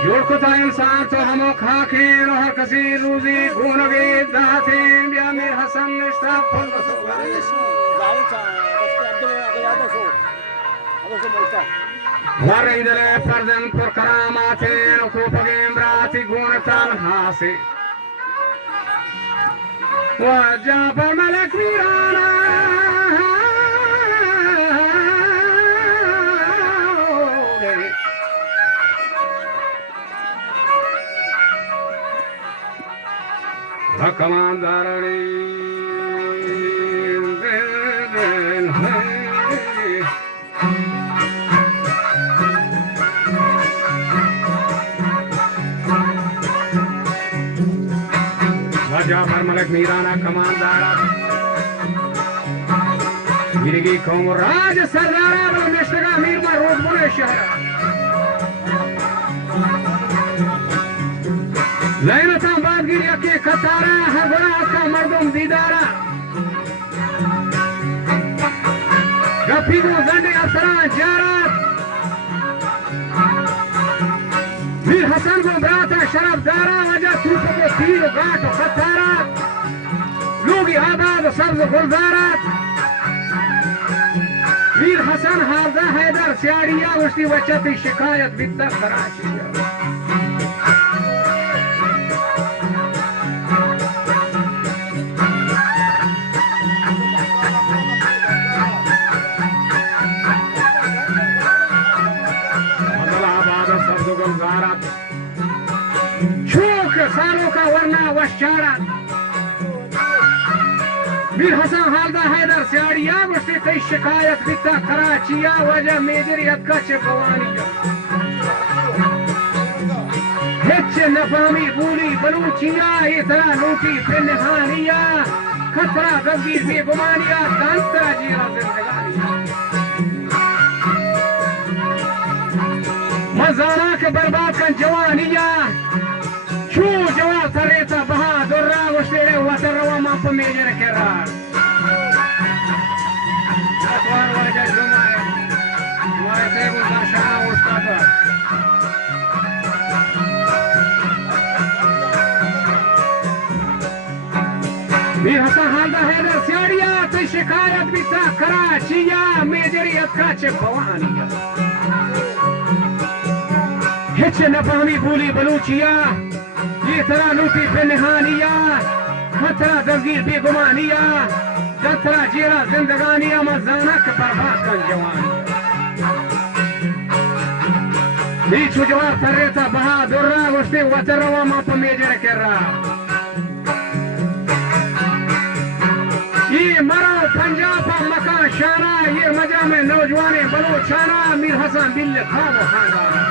जोड़ को था इंसान तो हम खाके रह कसी रूजी गुण गे दाते बिया में हसन निष्ठा फल वरिंदले परदन पर करामाते को पगेम राति गुण ताल हासे वजा पर मलक वीराना कमांदारणी वजा पर मलक मीराना कमांदारा गिरगी कौम राज सरदारा मिश्रगा मीर में रोज बुने शहरा लैनता बादगिरिया के खतारा हर बड़ा का मर्दम दीदारा गफीदो जंडे असरा जारा मीर हसन को बराता शरफदारा वजह सूफों को तीर गाट खतारा लोगी आबाद सब्ज गुलजारा मीर हसन हाजा हैदर सियाड़िया उसकी वचती शिकायत बिद्दा कराची सालों का वरना वशारा मीर हसन हालदा हैदर सियाड़िया उससे कई शिकायत बिता कराचिया वजह मेजरियत का चेपवानिया हिच्चे नफामी बोली बलूचिया इतना लूटी फिर निहानिया खतरा गंभीर बेगुमानिया कांतरा जीरा जिंदगानिया मजारा के बर्बाद का जवानिया शू जवाब सरेता बहादुर वशेरे वतरवा माप मेजर केरा अतवार वजह जुमाए जुमाए से गुजाशा उस्ताद मीर हसन हालदा हैदर सियाड़िया तो शिकायत बिता कराचिया मेजरियत का चेपवानिया हिच नफामी बोली बलूचिया ये तरह लूटी बेनहानिया खतरा दलगीर बेगुमानिया जतरा जीरा जिंदगानिया मजाना के बर्बाद का जवान बीचू जवाब सरेता बहादुर उसने वतरवा माप मेजर कर रहा ये मरो पंजाब मका शाना ये मजा में नौजवाने बलोचाना मीर हसन बिल खाब खानदाना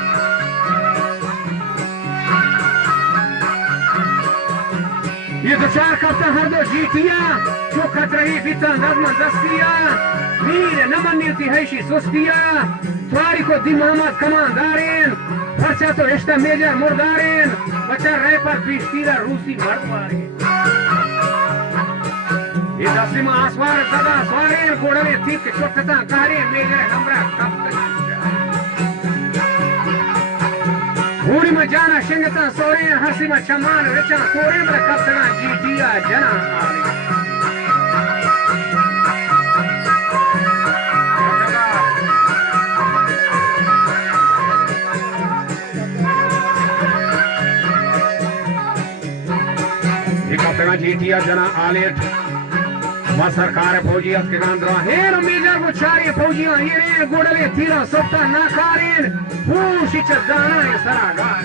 ये तो चार कप्ता हर दो जीतिया जो खत रही बिता नज़म दस्तिया मीर नमन नीति हैशी सुस्तिया तुम्हारी को दी मोहम्मद कमांदारेन फरसा तो रिश्ता मेजर मुर्दारेन बचा रहे पर पीश्तीरा रूसी मर्दवारेन ये दस्तिमा आसवार सदा स्वारेन कोड़ले ठीक चोटता कारेन मेजर हमरा कप्ता पूरी में जाना शिंगता सोरे हंसी में चमान रचा सोरे में कप्तना जीतिया जना आले ये कप्तना जीतिया जना आले वह सरकार फौजियत के गांधरा हेर मेजर को चारी फौजियां ये गोड़ले तीरा सप्ता नाकारेन पूशी चदाना ये सरागार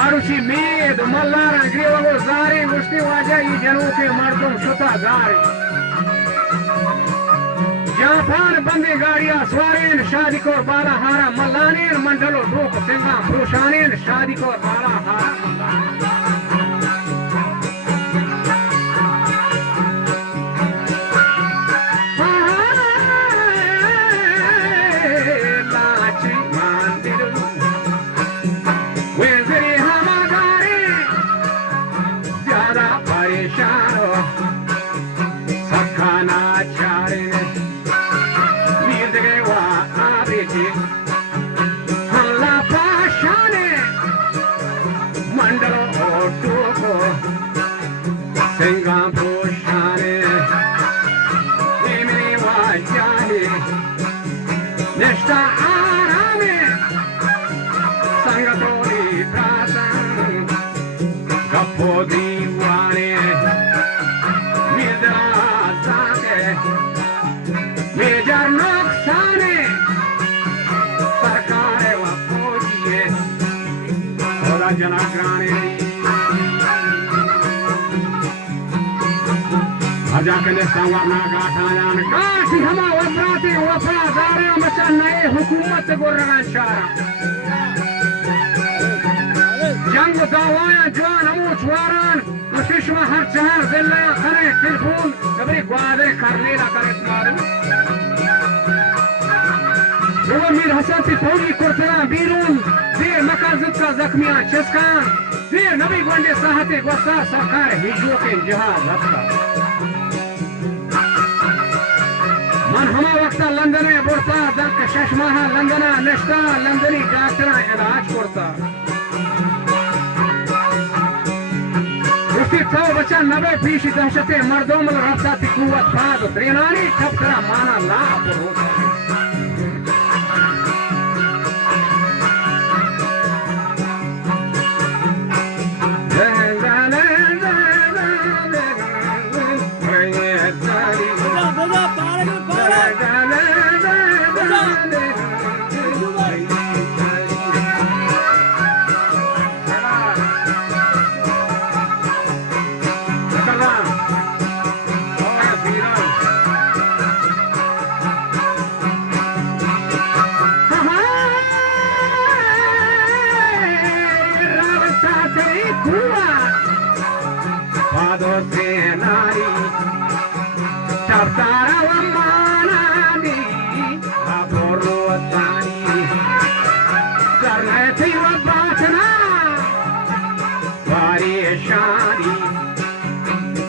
आरुषि मेद मल्लारा ग्रेवो जारे मुश्ती वाजा ये जनों के मर्दों शुता जारे जापान बंदे गाड़ियां स्वारेन शादी को बाला हारा मल्लानेन मंडलो डोक सिंगा पुरुषानेन शादी को बाला हारा Nesta arame sangatori prasan Kapodiwane Midrazate Mejar noksane Sarkare wa pojie Oda janagrane Aja ke sanwarna gaatayan Kaasi hama wabrate wafadare macanae hukumat gorran shara जंग दावाया जवान हमू छुआरान मुशिशमा हर चहर दिल्ला करे टेलीफोन कभी ग्वादे करने ला करे तुम्हारे वो मीर हसन ती फौजी कुर्तरा बीरून देर मकाजत का जख्मियां चस्कान देर नबी गोंडे साहते गोसा सरकार हिजो के जहाज रखता मन हमा वक्ता लंदने बोलता दक शशमाहा लंदना नश्ता लंदनी डॉक्टरा इलाज करता उसकी तो बच्चा 90% दहशते मर्दों में रफ्ता थी कुव्वत फाद त्रिनानी ठप करा माना ला पर होता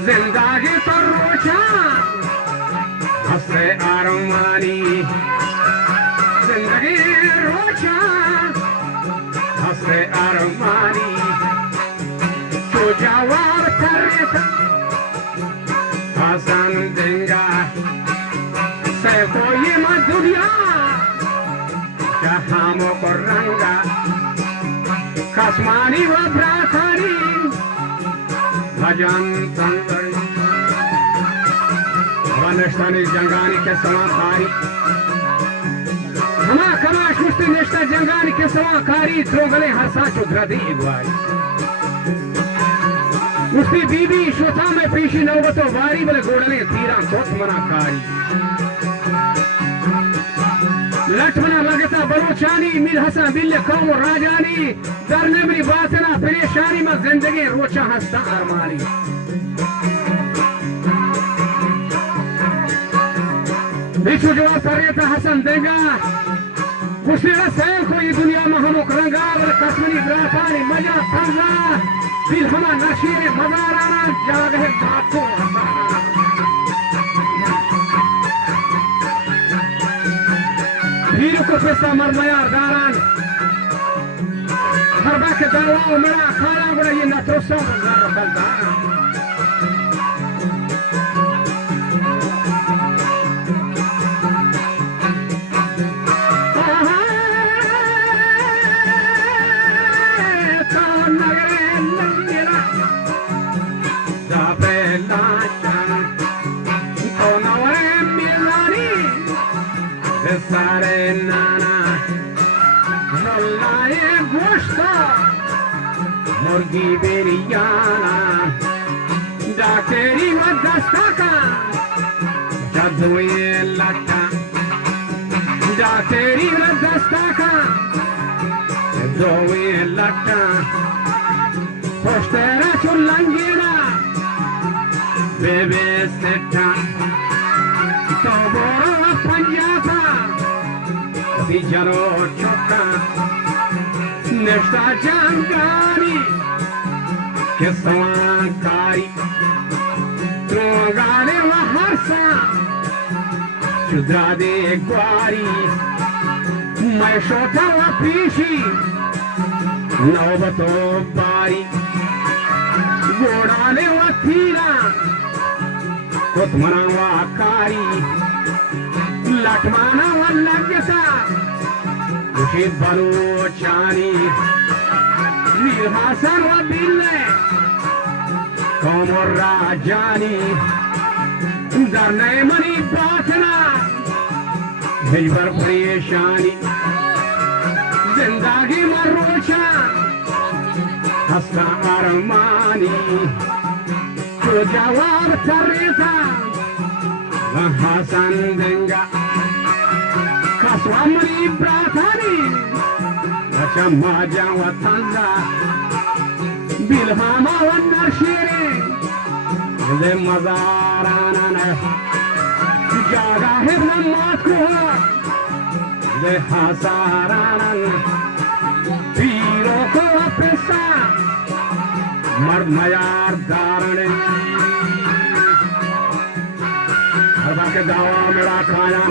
जिंदगी पर रोचा हंसे आरमानी जिंदगी रोचा हंसे आरमानी तो जवाब करे हसन देंगा से कोई मत दुनिया जहाँ को रंगा कसमानी व प्राथानी भजन संगरी वनष्टानी जंगानी के समाकारी हमा कमा शुष्ट निष्ठा जंगानी के समाकारी द्रोगले हर साचो द्रदी इगवारी उसकी बीबी शोथा में पीशी नौबतो वारी बले गोड़ले तीरा सोच मनाकारी लठमना लगता बलोचानी मीर हसन बिल्ले कौम राजानी दरने मेरी बातना परेशानी में जिंदगी रोचा हंसता अरमानी बिच्छू जवाब कर रहे था हसन देगा उसने सैर को ये दुनिया में हम रंगा और कसमनी ग्राफानी मजा तंजा फिर हमा नशीबे मजाराना जाग है बाप को हीरो को पैसा मरमयार दारान हर बात के दरवाज़ मेरा खाना बड़ा ये नतरोसा ज़रा बलदारा मुर्गी बेरियाना डाकेरी व दस्ताका जदुए लटा डाकेरी व दस्ताका जदुए लटा पोस्टेरा चुल्लंगीना बेबे सेठा तो बोरो पंजाबा बिजरो चौका नेस्ता जंगानी के समाकारी गाने व हरसा चुदा दे ग्वारी मैं शोथा व पीशी नौबतो बारी गोड़ाने व थीरा कुतमना व कारी لطمانا والنجسا وشيد بلوچانی میر حسن و بیله کامر راجانی در نیمانی باطنا هیبر پریشانی زندگی مروچان هستا ارمانی تو جواب تریتا و حسن دنگا کسوامنی براتانی بچه ماجا و تنزا بیلهاما و نرشیری ز مزارانانا جاگا حبن موت کو ز حسارانان پیرو کو پیسا مرد میار دارنے ہر بار کے دعویٰ میرا کھایا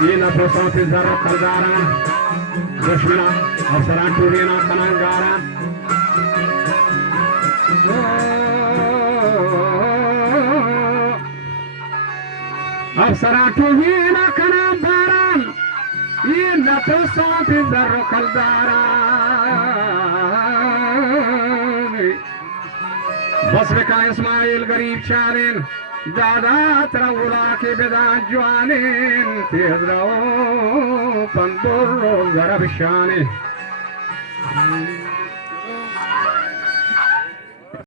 یہ نفسوں سے ذرا خردارا دشمنا افسران ٹورینا کنانگارا افسران ٹورینا کنانگارا یہ نفسوں سے ذرا خردارا بصرك اسماعيل قريب شارين دادا ترولا كي بدان جوانين تهدرو فانظر ضرب الشاني